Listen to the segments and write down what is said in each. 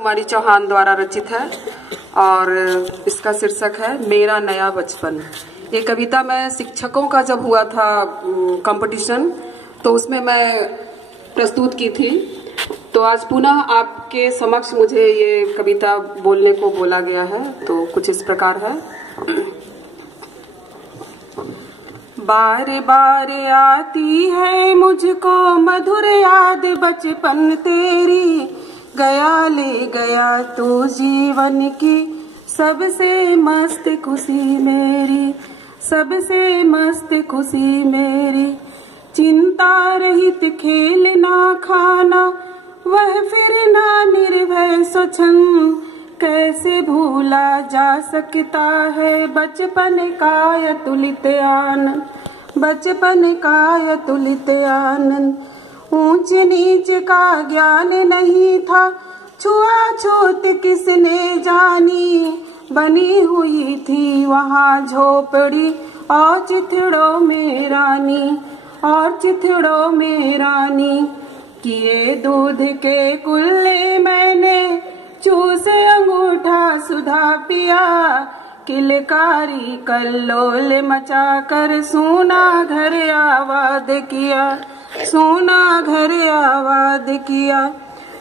कुमारी चौहान द्वारा रचित है और इसका शीर्षक है मेरा नया बचपन। ये कविता मैं शिक्षकों का जब हुआ था कंपटीशन तो उसमें मैं प्रस्तुत की थी, तो आज पुनः आपके समक्ष मुझे ये कविता बोलने को बोला गया है। तो कुछ इस प्रकार है। बार बार आती है मुझको मधुर याद बचपन तेरी, गया ले गया तू जीवन की सबसे मस्त खुशी मेरी, सबसे मस्त खुशी मेरी। चिंता रहित खेलना खाना वह फिर ना निर्भय स्वच्छंद, कैसे भूला जा सकता है बचपन का अतुलित आनंद, बचपन का अतुलित आनंद। ऊंच नीच का ज्ञान नहीं था, छुआछूत किसने जानी, बनी हुई थी वहाँ झोपड़ी और चिथड़ों में रानी, और चिथड़ों में रानी। किए दूध के कुल्ले मैंने चूसे अंगूठा सुधा पिया, किलकारी कल्लोल मचा कर सोना घर आबाद किया, सोना घर आबाद किया।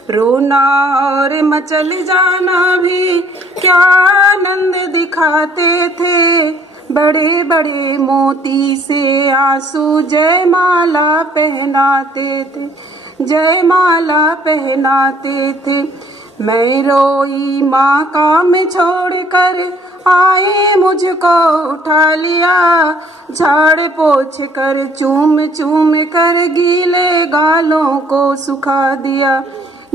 रोना और मचल जाना भी क्या आनंद दिखाते थे, बड़े बड़े मोती से आंसू जयमाला पहनाते थे, जयमाला पहनाते थे। मैं रोई माँ काम छोड़कर आए मुझको उठा लिया, झाड़ पोछ कर चूम चूम कर गीले गालों को सुखा दिया,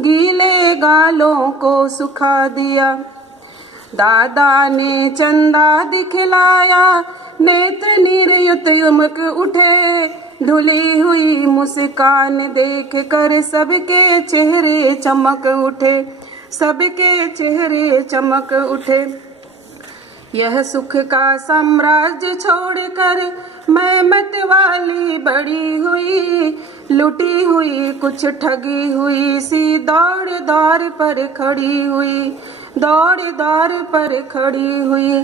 गीले गालों को सुखा दिया। दादा ने चंदा दिखलाया, नेत्र निर्युत युमक उठे, धुली हुई मुस्कान देख कर सबके चेहरे चमक उठे, सबके चेहरे चमक उठे। यह सुख का साम्राज्य छोड़कर मैं मतवाली बड़ी हुई, लुटी हुई कुछ ठगी हुई सी दौड़ दौड़ पर खड़ी हुई, दौड़ दौड़ पर खड़ी हुई।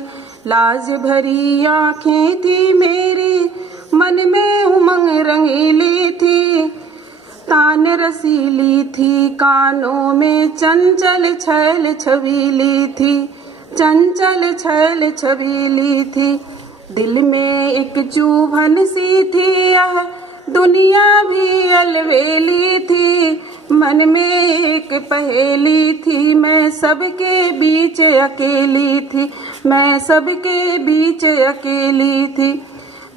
लाज भरी आंखें थी मेरी, मन में उमंग रंगीली थी, तान रसीली थी, कानों में चंचल छैल छबीली थी, चंचल छैल छबीली थी। दिल में एक चुभन सी थी, यह दुनिया भी अलवेली थी, मन में एक पहेली थी, मैं सबके बीच अकेली थी, मैं सबके बीच अकेली थी।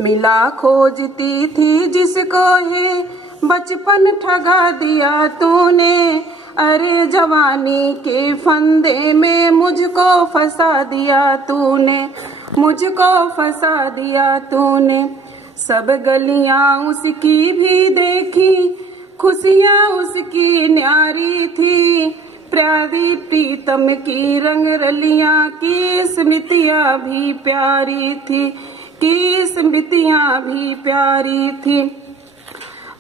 मिला खोजती थी जिसको है बचपन ठगा दिया तूने, अरे जवानी के फंदे में मुझको फंसा दिया तूने, मुझको फंसा दिया तूने। सब गलियां उसकी भी देखी, खुशियां उसकी न्यारी थी, प्यारी प्रीतम की रंग रलियां की स्मृतियां भी प्यारी थी, की स्मृतियां भी प्यारी थी।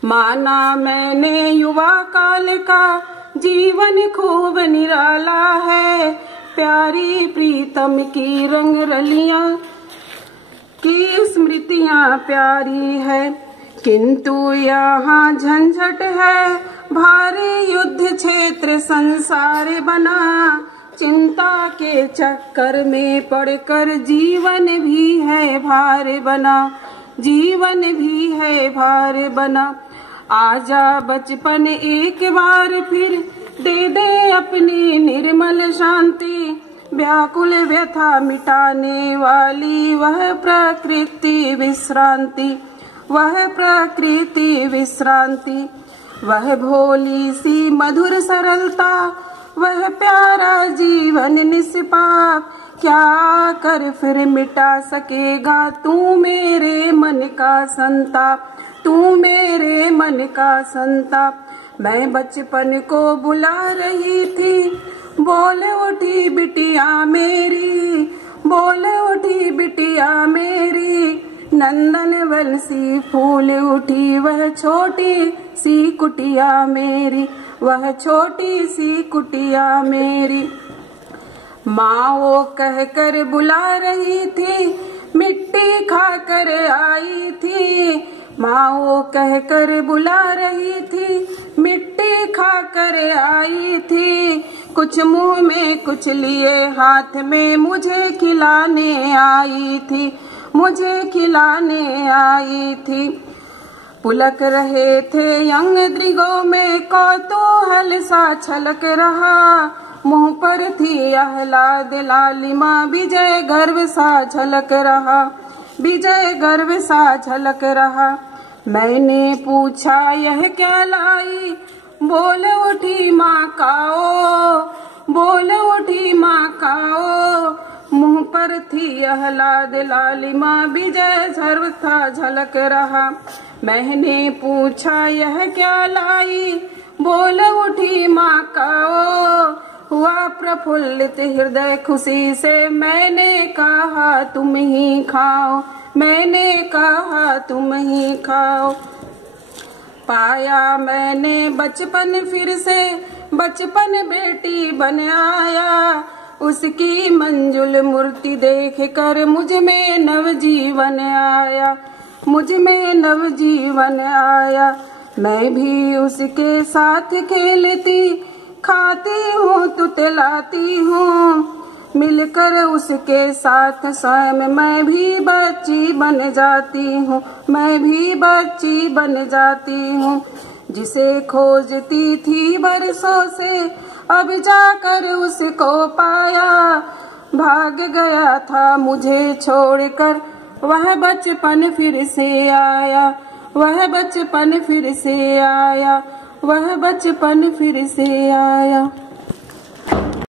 माना मैंने युवा काल का जीवन खूब निराला है, प्यारी प्रीतम की रंग रलियां की स्मृतियां प्यारी है। किंतु यहाँ झंझट है, भारी युद्ध क्षेत्र संसार बना, चिंता के चक्कर में पड़कर जीवन भी है भार बना, जीवन भी है भार बना। आजा बचपन एक बार फिर, दे दे अपनी निर्मल शांति, व्याकुल व्यथा मिटाने वाली वह प्रकृति विश्रांति, वह प्रकृति विश्रांति। वह भोली सी मधुर सरलता, वह प्यारा जीवन निष्पाप, क्या कर फिर मिटा सकेगा तू मेरे मन का संताप, तू मेरे मन का संताप। मैं बचपन को बुला रही थी, बोल उठी बिटिया मेरी, बोल उठी बिटिया मेरी। नंदन वन सी फूल उठी वह छोटी सी कुटिया मेरी, वह छोटी सी कुटिया मेरी। माँ वो कह कर बुला रही थी, मिट्टी खा कर आई थी। माँ वो कह कर बुला रही थी, मिट्टी खा कर आई थी। कुछ मुंह में कुछ लिए हाथ में, मुझे खिलाने आई थी, मुझे खिलाने आई थी। पुलक रहे थे अंग दृगों में, कौतूहल सा छलक रहा। मुंह पर थी आह्लाद लालिमा, विजय गर्व सा झलक रहा, विजय गर्व सा झलक रहा। मैंने पूछा यह क्या लाई, बोल उठी माँ काओ, बोल उठी माँ काओ। मुंह पर थी आह्लाद लालिमा, विजय गर्व था झलक रहा। मैंने पूछा यह क्या लाई, बोल उठी माँ काओ। हुआ प्रफुल्लित हृदय खुशी से, मैंने कहा तुम ही खाओ, मैंने कहा तुम ही खाओ। पाया मैंने बचपन फिर से, बचपन बेटी बन आया। उसकी मंजुल मूर्ति देख कर मुझ में नवजीवन आया, मुझ में नवजीवन आया। मैं भी उसके साथ खेलती, खाती हूँ तुतलाती हूँ। मिलकर उसके साथ स्वयं मैं भी बच्ची बन जाती हूँ, मैं भी बच्ची बन जाती हूँ। जिसे खोजती थी बरसों से, अब जाकर उसको पाया। भाग गया था मुझे छोड़कर, वह बचपन फिर से आया, वह बचपन फिर से आया, वह बचपन फिर से आया।